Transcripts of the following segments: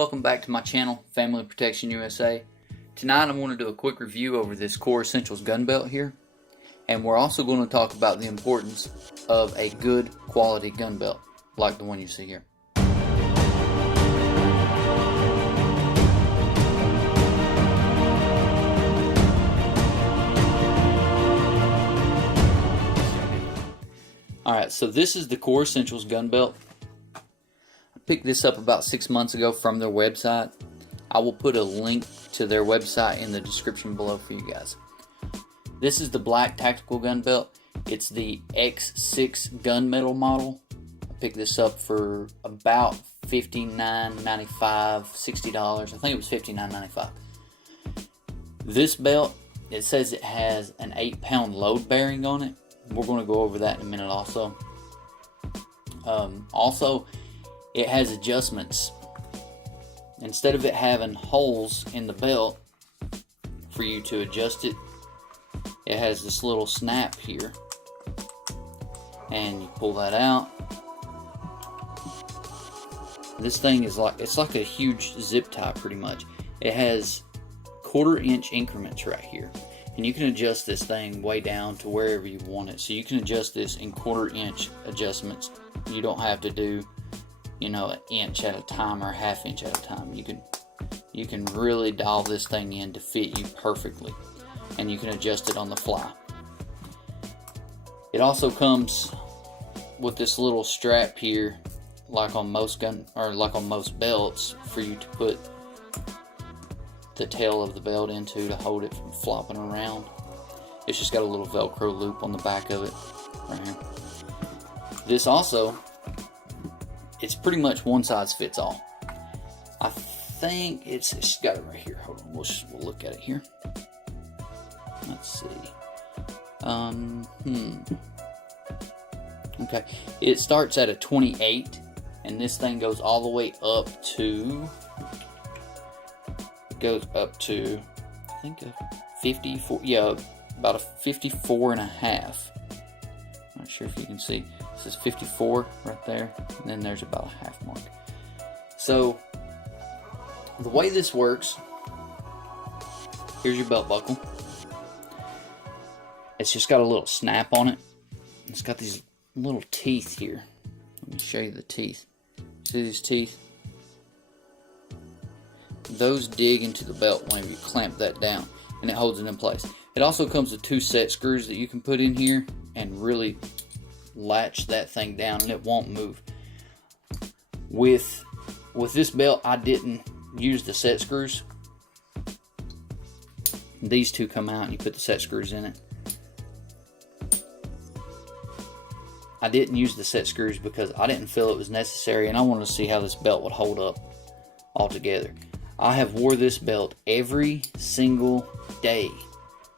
welcome back to my channel, Family Protection USA. Tonight I want to do a quick review over this Core Essentials gun belt here, and we're also going to talk about the importance of a good quality gun belt like the one you see here. Alright, so this is the Core Essentials gun belt. I picked this up about 6 months ago from their website. I will put a link to their website in the description below for you guys. This is the black tactical gun belt. It's the X6 gunmetal model. I picked this up for about $59.95, $60. I think it was $59.95. This belt, it says it has an 8-pound load bearing on it. We're going to go over that in a minute also. Also, it has adjustments. Instead of it having holes in the belt for you to adjust it, it has this little snap here. And you pull that out. This thing is it's like a huge zip tie pretty much. It has 1/4 inch increments right here. And you can adjust this thing way down to wherever you want it. So you can adjust this in 1/4 inch adjustments. You don't have to do, an inch at a time or a 1/2 inch at a time. You can really dial this thing in to fit you perfectly. And you can adjust it on the fly. It also comes with this little strap here, like on most belts, for you to put the tail of the belt into to hold it from flopping around. It's just got a little Velcro loop on the back of it right here. This also, it's pretty much one size fits all. I think it's got it right here. Hold on, we'll look at it here. Let's see. Okay, it starts at a 28, and this thing goes all the way up to. Goes up to, I think, a 54. Yeah, about a 54 and a half. Not sure if you can see. This is 54 right there, and then there's about a half mark. So the way this works, here's your belt buckle. It's just got a little snap on it. It's got these little teeth here. Let me show you the teeth. See these teeth? Those dig into the belt whenever you clamp that down, and it holds it in place. It also comes with 2 set screws that you can put in here and really latch that thing down, and it won't move. With this belt, I didn't use the set screws. These 2 come out and you put the set screws in it. I didn't use the set screws because I didn't feel it was necessary, and I wanted to see how this belt would hold up altogether. I have wore this belt every single day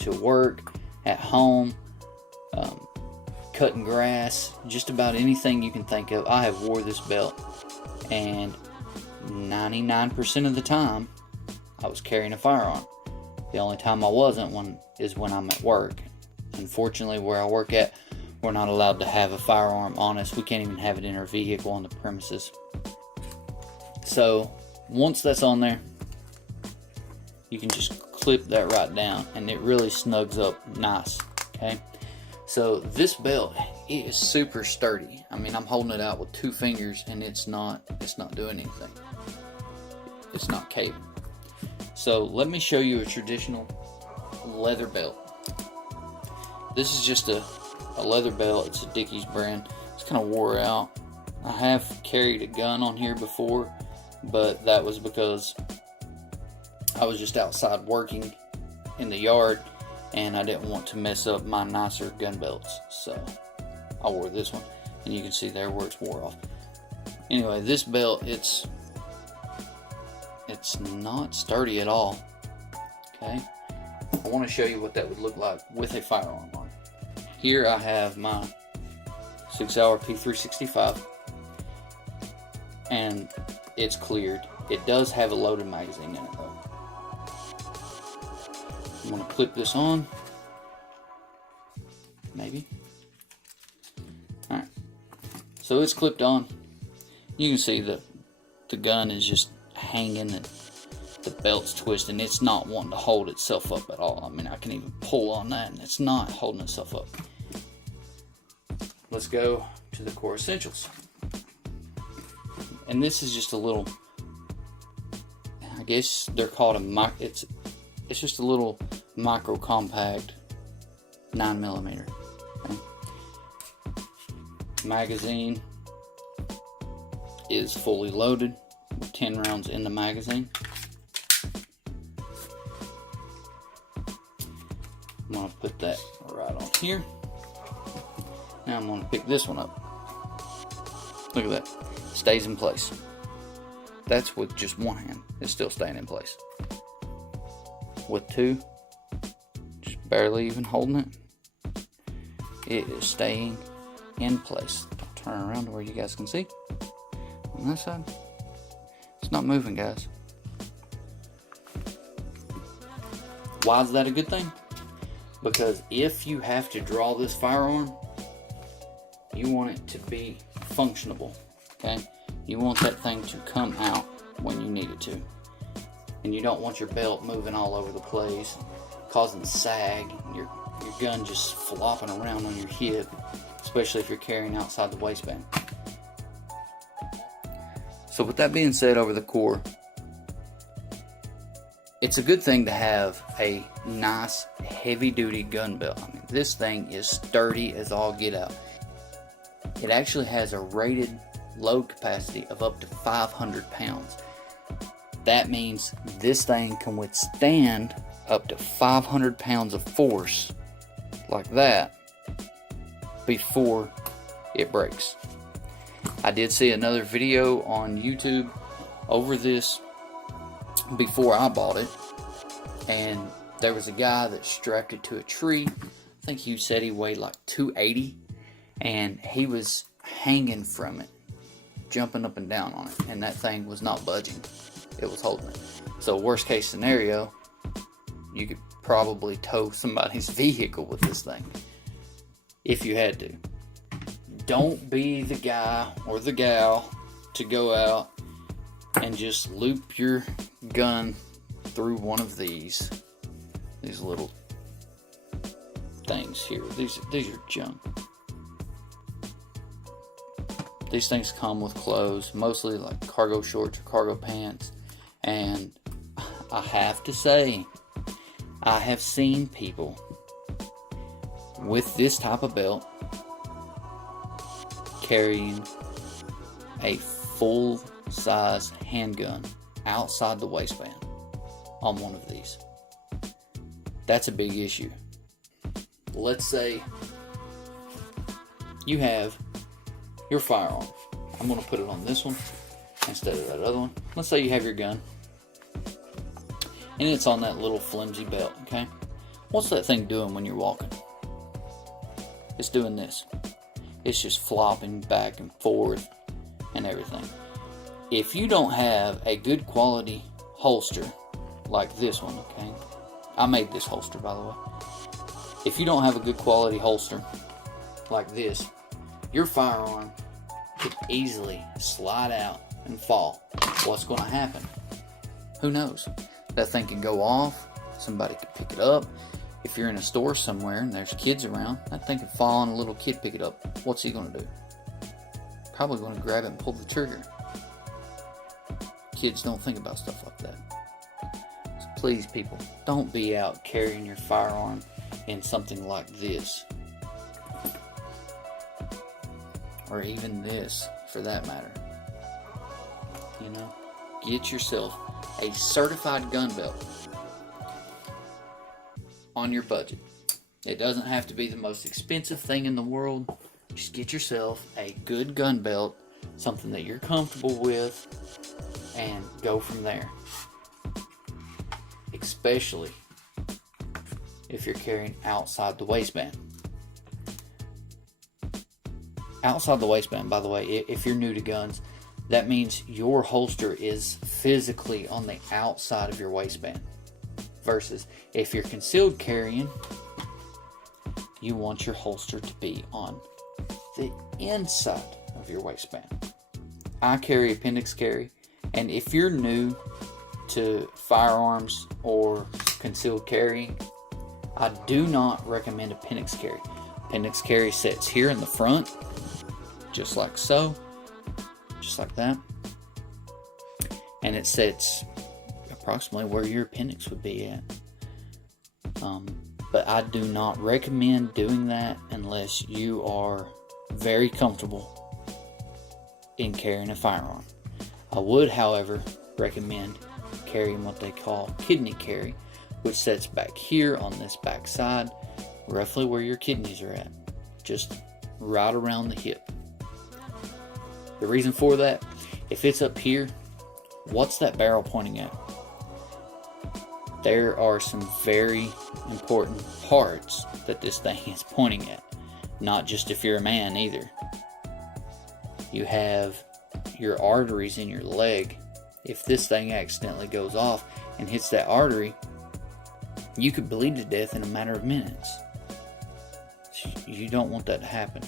to work, at home, cutting grass, just about anything you can think of. I have wore this belt, and 99% of the time I was carrying a firearm. The only time I wasn't is when I'm at work. Unfortunately, where I work at, we're not allowed to have a firearm on us. We can't even have it in our vehicle on the premises. So once that's on there, you can just clip that right down, and it really snugs up nice. Okay, so this belt, it is super sturdy. I mean, I'm holding it out with 2 fingers, and it's not doing anything. It's not caving. So let me show you a traditional leather belt. This is just a leather belt. It's a Dickies brand. It's kind of wore out. I have carried a gun on here before, but that was because I was just outside working in the yard, and I didn't want to mess up my nicer gun belts, so I wore this one, and you can see there where it's wore off. Anyway, this belt, it's not sturdy at all. Okay, I want to show you what that would look like with a firearm on. Here I have my 6-hour P365, and it's cleared. It does have a loaded magazine in it though. I'm going to clip this on. Maybe. Alright. So it's clipped on. You can see the gun is just hanging and the belt's twisting. It's not wanting to hold itself up at all. I mean, I can even pull on that and it's not holding itself up. Let's go to the core essentials. And this is just a little, I guess they're called it's just a little micro compact 9mm. Okay. Magazine is fully loaded with 10 rounds in the magazine. I'm going to put that right on here. Now I'm going to pick this one up. Look at that. Stays in place. That's with just one hand. It's still staying in place. With two, just barely even holding it, it is staying in place. I'll turn around to where you guys can see. On this side, it's not moving, guys. Why is that a good thing? Because if you have to draw this firearm, you want it to be functionable, okay? You want that thing to come out when you need it to. And you don't want your belt moving all over the place, causing sag, your gun just flopping around on your hip, especially if you're carrying outside the waistband. So with that being said, over the core, it's a good thing to have a nice heavy-duty gun belt. I mean, this thing is sturdy as all get out. It actually has a rated load capacity of up to 500 pounds. That means this thing can withstand up to 500 pounds of force like that before it breaks. I did see another video on YouTube over this before I bought it, and there was a guy that strapped it to a tree. I think he said he weighed like 280, and he was hanging from it, jumping up and down on it, and that thing was not budging. It was holding it. So worst case scenario, you could probably tow somebody's vehicle with this thing if you had to. Don't be the guy or the gal to go out and just loop your gun through one of these little things here. These are junk. These things come with clothes, mostly like cargo shorts or cargo pants. And I have to say, I have seen people with this type of belt carrying a full-size handgun outside the waistband on one of these. That's a big issue. Let's say you have your firearm. I'm going to put it on this one instead of that other one. Let's say you have your gun and it's on that little flimsy belt, okay? What's that thing doing when you're walking? It's doing this. It's just flopping back and forth and everything. If you don't have a good quality holster like this one, okay? I made this holster, by the way. If you don't have a good quality holster like this, your firearm could easily slide out and fall. What's going to happen? Who knows? That thing can go off. Somebody could pick it up. If you're in a store somewhere and there's kids around, that thing could fall and a little kid pick it up. What's he going to do? Probably going to grab it and pull the trigger. Kids don't think about stuff like that. So please, people, don't be out carrying your firearm in something like this. Or even this, for that matter. You know, get yourself a certified gun belt on your budget. It doesn't have to be the most expensive thing in the world. Just get yourself a good gun belt, something that you're comfortable with, and go from there. Especially if you're carrying outside the waistband. Outside the waistband, by the way, if you're new to guns, that means your holster is physically on the outside of your waistband. Versus if you're concealed carrying, you want your holster to be on the inside of your waistband. I carry appendix carry, And if you're new to firearms or concealed carry, I do not recommend a Penix carry. Penix carry sits here in the front, just like so, just like that, and it sits approximately where your Penix would be at. But I do not recommend doing that unless you are very comfortable in carrying a firearm. I would, however, recommend carrying what they call kidney carry, which sits back here on this back side, roughly where your kidneys are at, just right around the hip. The reason for that, if it's up here, what's that barrel pointing at? There are some very important parts that this thing is pointing at. Not just if you're a man either. You have your arteries in your leg. If this thing accidentally goes off and hits that artery, you could bleed to death in a matter of minutes. You don't want that to happen.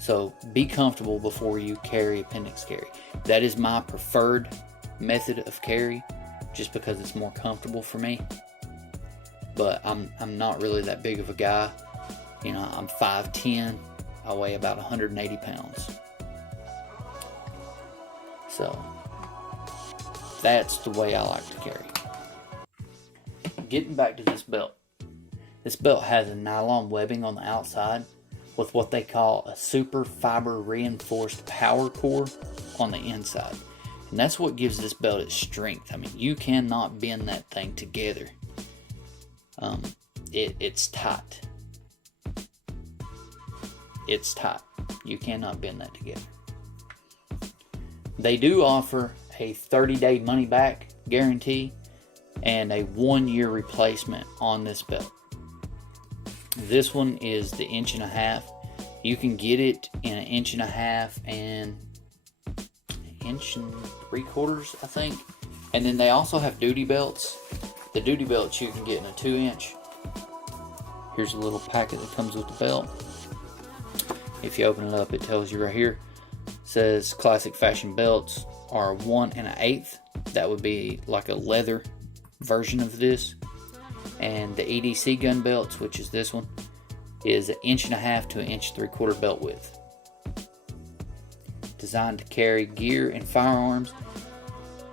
So be comfortable before you carry a Penix carry. That is my preferred method of carry, just because it's more comfortable for me. But I'm not really that big of a guy. You know, I'm 5'10". I weigh about 180 pounds. So that's the way I like to carry. Getting back to this belt. This belt has a nylon webbing on the outside with what they call a super fiber reinforced power core on the inside. And that's what gives this belt its strength. I mean, you cannot bend that thing together. It's tight. It's tight. You cannot bend that together. They do offer a 30-day money-back guarantee and a 1-year replacement on this belt. This one is the 1.5 inch. You can get it in an 1.5 inch and 1 3/4 inch, I think. And then they also have duty belts. The duty belts you can get in a 2 inch. Here's a little packet that comes with the belt. If you open it up, it tells you right here. It says classic fashion belts are 1 1/8. That would be like a leather version of this. And the EDC gun belts, which is this one, is an 1.5 inch to 1 3/4 inch belt width. Designed to carry gear and firearms.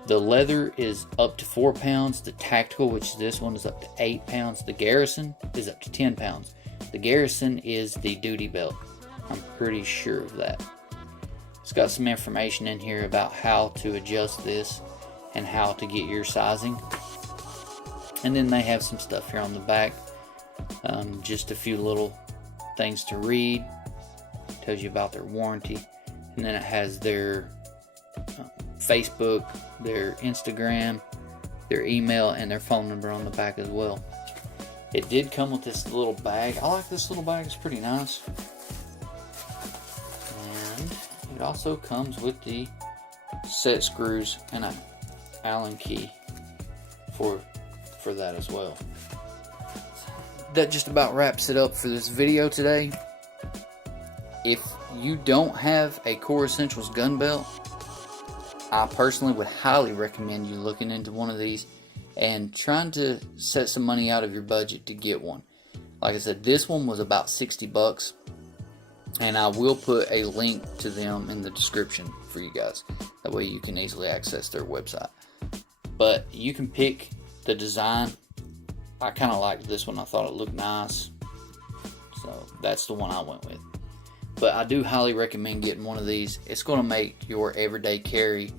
The leather is up to 4 pounds. The tactical, which is this one, is up to 8 pounds. The Garrison is up to 10 pounds. The Garrison is the duty belt. I'm pretty sure of that. It's got some information in here about how to adjust this and how to get your sizing. And then they have some stuff here on the back. Just a few little things to read. Tells you about their warranty. And then it has their Facebook, their Instagram, their email, and their phone number on the back as well. It did come with this little bag. I like this little bag. It's pretty nice. And it also comes with the set screws and an Allen key for that as well. That just about wraps it up for this video today. If you don't have a Core Essentials gun belt, I personally would highly recommend you looking into one of these and trying to set some money out of your budget to get one. Like I said, this one was about $60, and I will put a link to them in the description for you guys. That way you can easily access their website. But you can pick the design. I kind of liked this one. I thought it looked nice, so that's the one I went with. But I do highly recommend getting one of these. It's going to make your everyday carry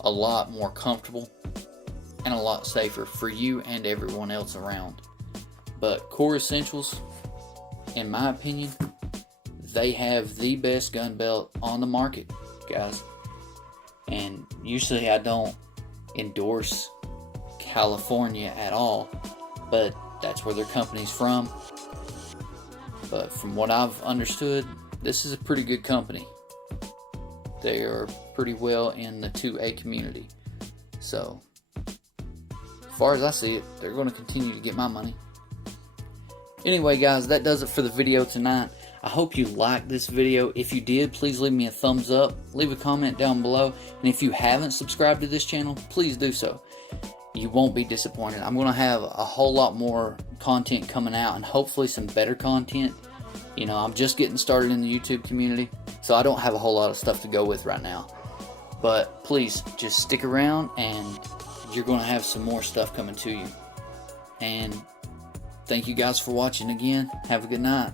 a lot more comfortable and a lot safer for you and everyone else around. But Core Essentials, in my opinion, they have the best gun belt on the market, guys. And usually I don't endorse California at all, but that's where their company's from. But from what I've understood, this is a pretty good company. They are pretty well in the 2A community. So, as far as I see it, they're going to continue to get my money. Anyway, guys, that does it for the video tonight. I hope you liked this video. If you did, please leave me a thumbs up, leave a comment down below, and if you haven't subscribed to this channel, please do so. You won't be disappointed. I'm going to have a whole lot more content coming out, and hopefully some better content. You know, I'm just getting started in the YouTube community, so I don't have a whole lot of stuff to go with right now. But please, just stick around, and you're going to have some more stuff coming to you. And thank you guys for watching again. Have a good night.